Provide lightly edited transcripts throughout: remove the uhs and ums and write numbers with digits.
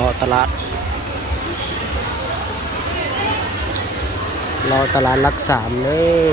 รอตลาดหลักสามเลย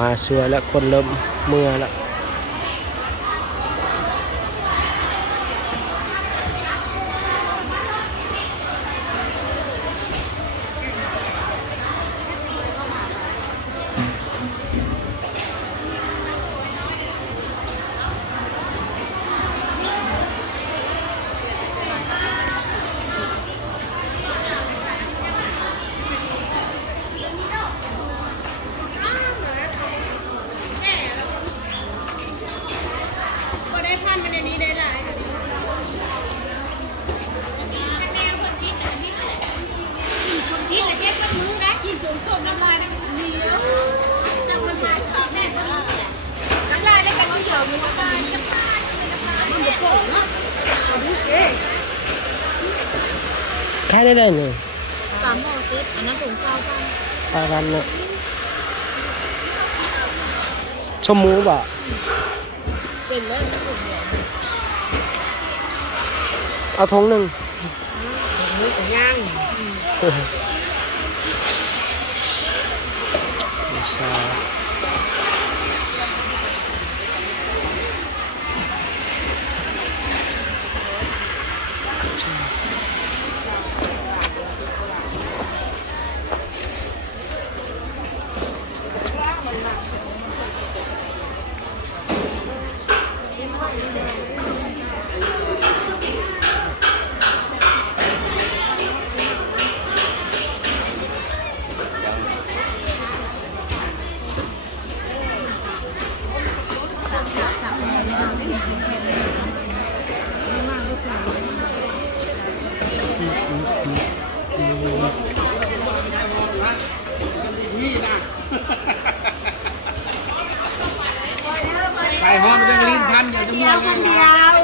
มาเชื่อแล้วคนเริ่มเมื่อแล้วแค่ได้เลย3 โล 10อันนั้นถุง9,000 9,000เนาะชั่วโมงบ่เป็นแล้วนะถุงเนี่ยเอาทงหนึ่งมือยัง ใช่ไปห้องมันจะลิ้นพันเดี๋ยวจะม้วนกันเดียว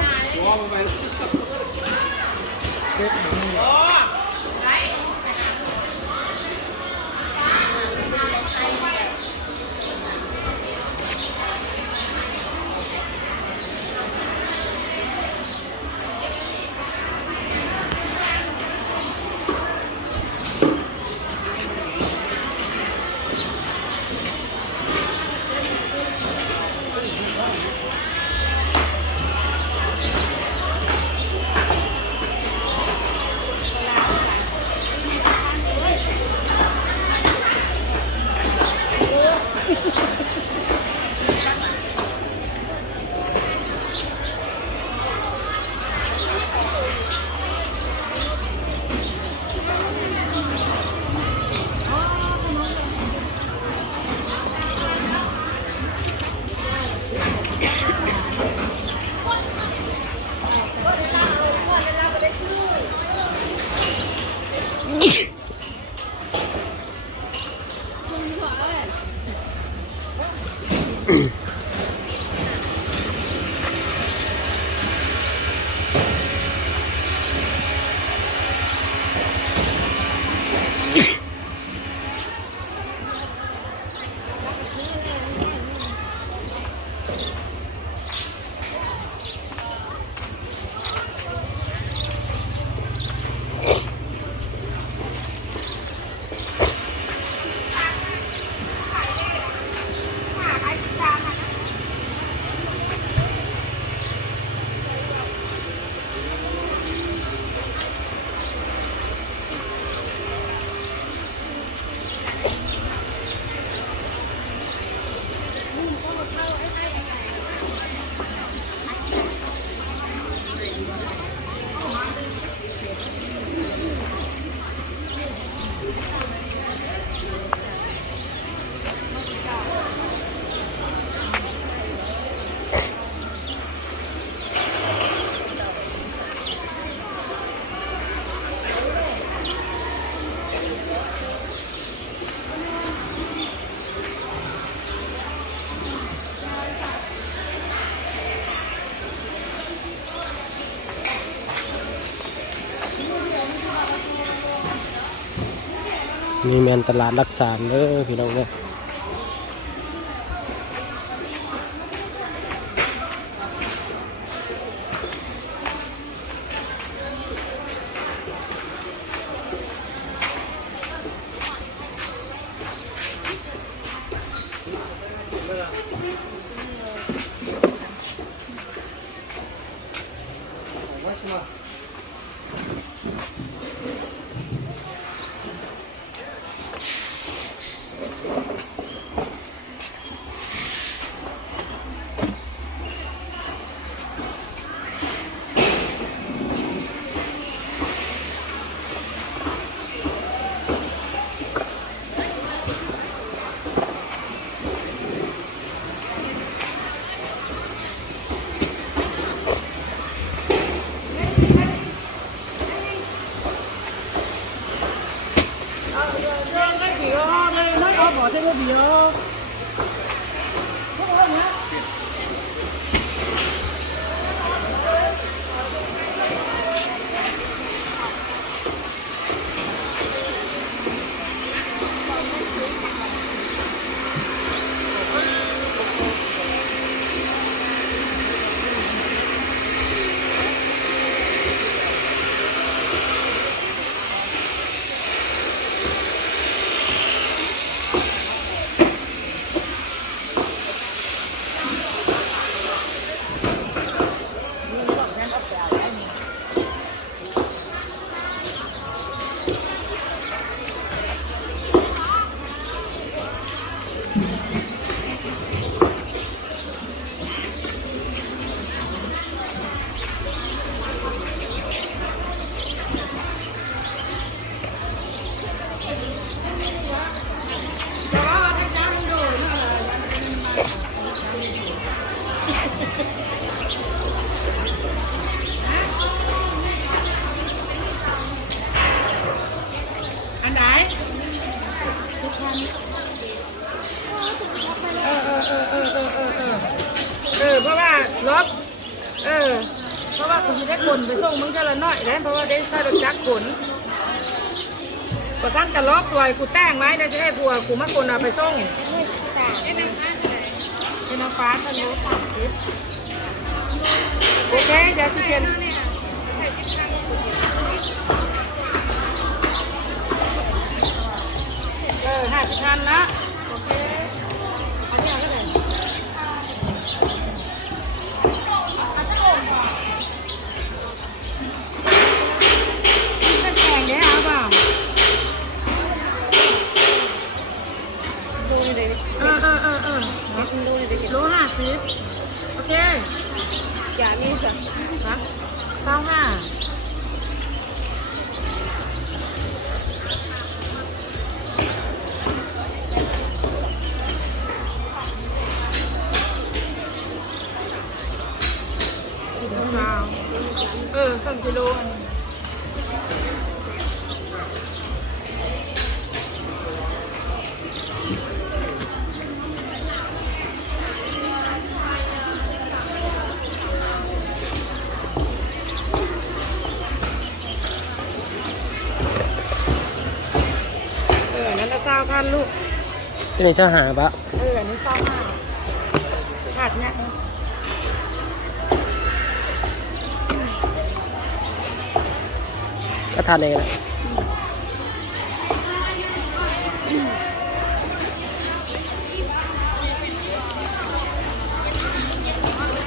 มีแมนตลาดรักษาเด้อพี่น้องเด้ออันไหนเพราะว่าล็อกเพราะว่าคุณจะได้ขนไปส่งมึงจะละน้อยได้เพราะว่าได้ใช้รถจักรขนก็ตั้งกระล็อกไว้กูแต่งไว้เดี๋ยวจะให้ผัวกูมาคนเอาไปส่งเป็นน้ำฟ้าทะลุโอเคเดี๋ยวจะเขียน50,000ละโอเคอันนี้ก็เลยเป็นแพงเด้อเปล่าดูเลยโล50โอเคอย่านี้จ้ะฮะ252 กิโลนั่นละ20,000ลูก ที่นี่เช้าหาปะ อันนี้25ขาดเนี่ยก็ทานเองแหละ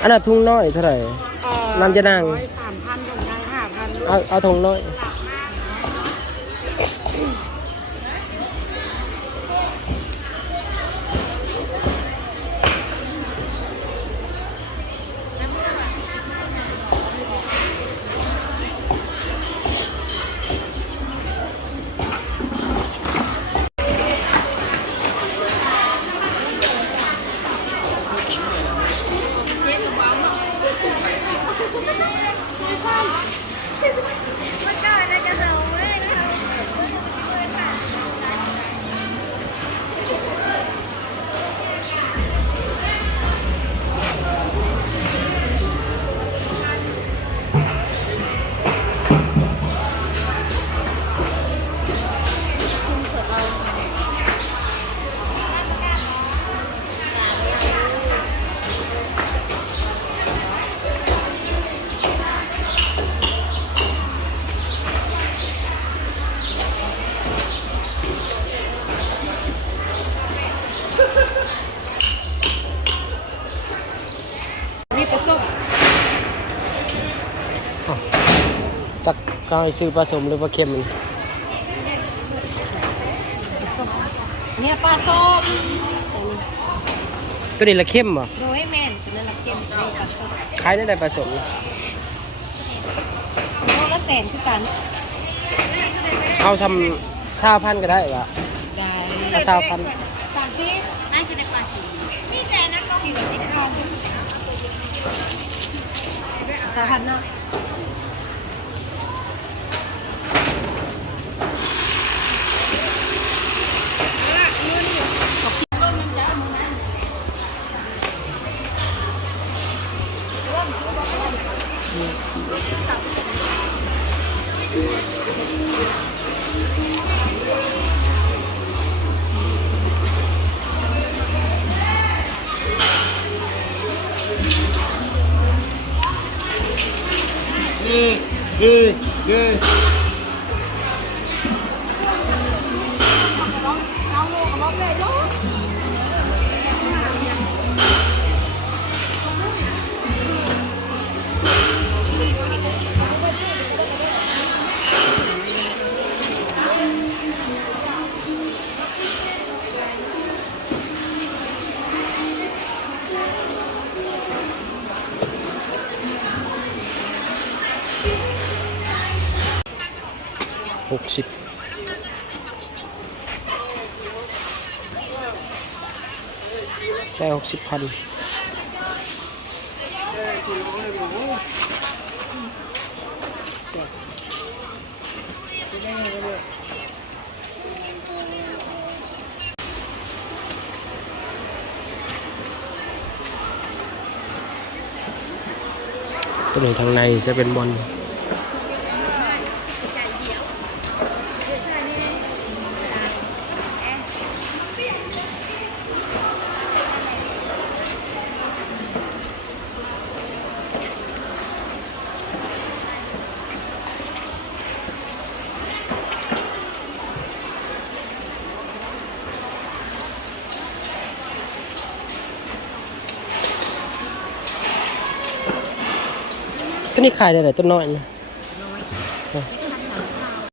อันนั้นทุ่งน้อยเท่าไหร่น้ำจะนั่ง 3,000ของยาย5,000ลูก เอาทุ่งน้อยไม่กล้า ก็ให้ซื้อปลาสมหรือปลาเค็มมัน เนี่ยปลาส้ม ตัวนี้ละเค็มบ่ โดยแม่นเป็นระดับเค็มในปลาส้ม ขายได้ปลาสม โลละแสนคือกัน เอาทำชาวพันธุ์ก็ได้ว่ะ ได้ เอาชาวพันธุ์ สามสิบน่าจะได้ปลาสีมีแต่นักก็มีสิบพันสามพันเนาะ60ได้60,000ตัวนี้ทางในจะเป็นบอลตัวนี้ขายได้หลายตัวน้อยนะ